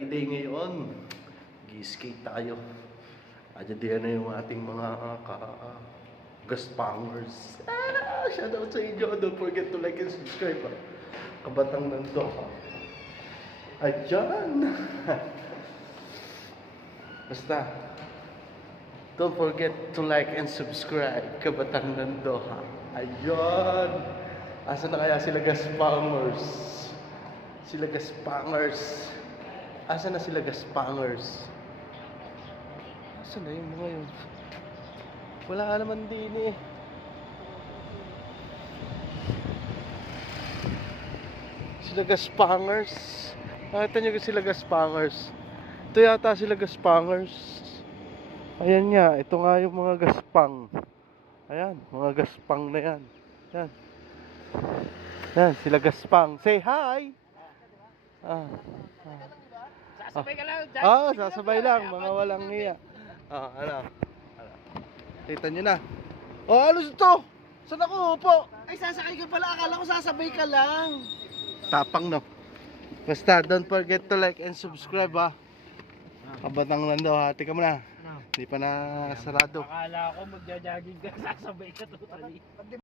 Friday ngayon, gi-skate tayo. Diyan na yung ating mga gaspangers. Shoutout sa inyo. Don't forget to like and subscribe. Kabatang Nando. Ayan. Basta, don't forget to like and subscribe. Kabatang Nando. Ayan. Asa na kaya sila gaspangers? Sila gaspangers. Asa na sila gaspangers? Asa na yung mga yun? Wala naman din eh. Sila gaspangers. Nakita nyo sila gaspangers. Ito yata sila gaspangers. Ayan nga, ito nga yung mga gaspang. Ayan, mga gaspang na yan. Yan. Yan, sila gaspang. Say hi! Sasabay ka lang. Sasabay lang, mga walang hiya. Ano? Kita nyo na. Ano ito? Saan ako upo? Ay, sasakay ka pala. Akala ko sasabay ka lang. Tapang no. Basta, don't forget to like and subscribe ha. Kabatang Nando, hati ka muna. Hindi pa na sarado. Akala ko magja-jogging ka. Sasabay ka totally.